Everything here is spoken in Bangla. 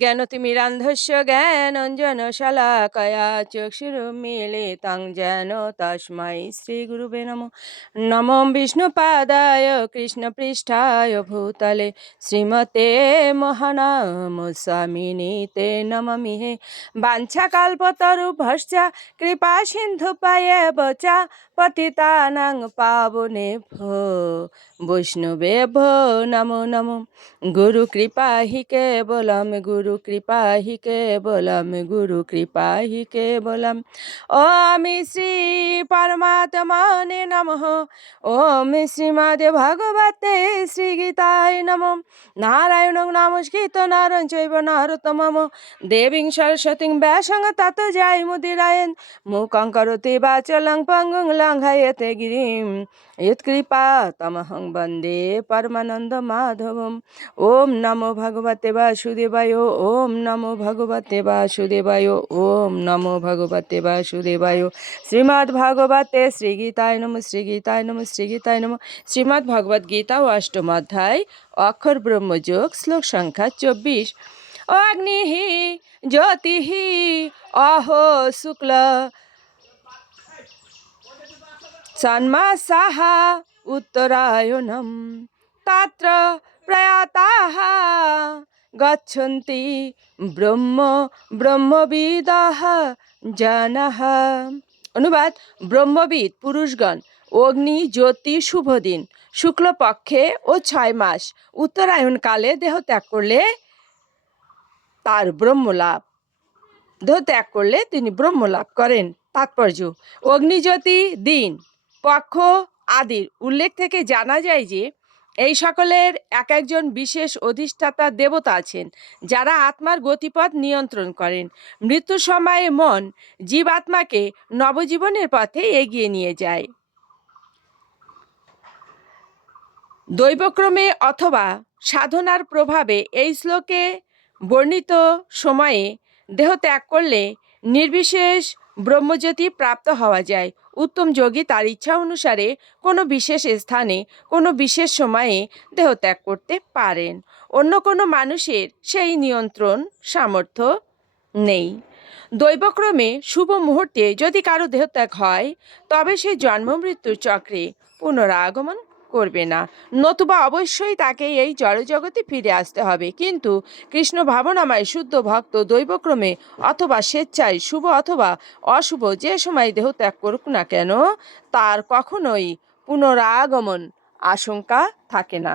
জ্ঞানতিমিরান্ধস্য জ্ঞানাঞ্জনশলাকয়া চক্ষুरुन्मीलितं येन তস্मै শ্রীগুরুবে নমঃ। নমো বিষ্ণুপাদায় কৃষ্ণপৃষ্ঠায় ভূতলে শ্রীমতে মহানামস্বামিনীতে নমামিহে। বাঞ্ছাকল্পতরুভ্যশ্চ কৃপা সিন্ধুপায়েব চ পতিতানাং পাবনেভ্যো বৈষ্ণবেভ্যো নমো নমঃ। गुरु कृपा ही केवलम, गुरु कृपा ही केवलम, गुरु कृपा ही केवलम। ओम श्री परमात्मने नमः। ओम श्रीमद् भगवते श्री गीताय नमः। नारायणं नमस्कृत्य नरं चैव नरोत्तमं देवीं सरस्वतीं व्यासं ततो जयमुदीरयेत्। मूकं करोति वाचालं पङ्गुं लङ्घयते गिरिं यत्कृपा तमहं वन्दे परमानन्दमाधवम्। ओम नमो भगवते वासुदेवाय, ओम नमो भगवते वासुदेवाय, ओम नमो भगवते वासुदेवाय। श्रीमद् भागवते श्री गीताय नमः, श्री गीताय नमः, श्री गीताय नमः। श्रीमद् भगवद गीता व अष्टम अध्याय अक्षर ब्रह्मयोग श्लोक संख्या 24। अग्नि ज्योति अहो शुक्ल षण्मासाः उत्तरायणम् तत्र प्रयाताः गच्छन्ति ब्रह्म ब्रह्मविदः जनाः। অনুবাদ, ব্রহ্মবিদ পুরুষগণ অগ্নি জ্যোতি শুভ দিন শুক্লপক্ষে ও 6 মাস উত্তরায়ণকালে দেহ ত্যাগ করলে তার ব্রহ্মলাভ দেহ ত্যাগ করলে তিনি ব্রহ্মলাভ করেন। তাৎপর্য: অগ্নিজ্যোতি, দিন, পক্ষ আদির উল্লেখ থেকে জানা যায় যে এই সকলের এক একজন বিশেষ অধিষ্ঠাতা দেবতা আছেন যারা আত্মার গতিপথ নিয়ন্ত্রণ করেন। মৃত্যুর সময়ে মন জীবাত্মাকে নবজীবনের পথে এগিয়ে নিয়ে যায়। দৈবক্রমে অথবা সাধনার প্রভাবে এই শ্লোকে বর্ণিত সময়ে দেহ ত্যাগ করলে নির্বিশেষ ব্রহ্মজ্যোতি প্রাপ্ত হওয়া যায়। উত্তম যোগী তার ইচ্ছা অনুসারে কোনো বিশেষ স্থানে কোনো বিশেষ সময়ে দেহ ত্যাগ করতে পারেন। অন্য কোনো মানুষের সেই নিয়ন্ত্রণ সামর্থ্য নেই। দৈবক্রমে শুভ মুহূর্তে যদি কারো দেহত্যাগ হয় তবে সে জন্ম মৃত্যুর চক্রে পুনরাগমন করবে না, নতুবা অবশ্যই তাকে এই জড়জগতে ফিরে আসতে হবে। কিন্তু কৃষ্ণ ভাবনাময় শুদ্ধ ভক্ত দৈবক্রমে অথবা স্বেচ্ছায় শুভ অথবা অশুভ যে সময় দেহত্যাগ করুক না কেন তার কখনোই পুনরাগমন আশঙ্কা থাকে না।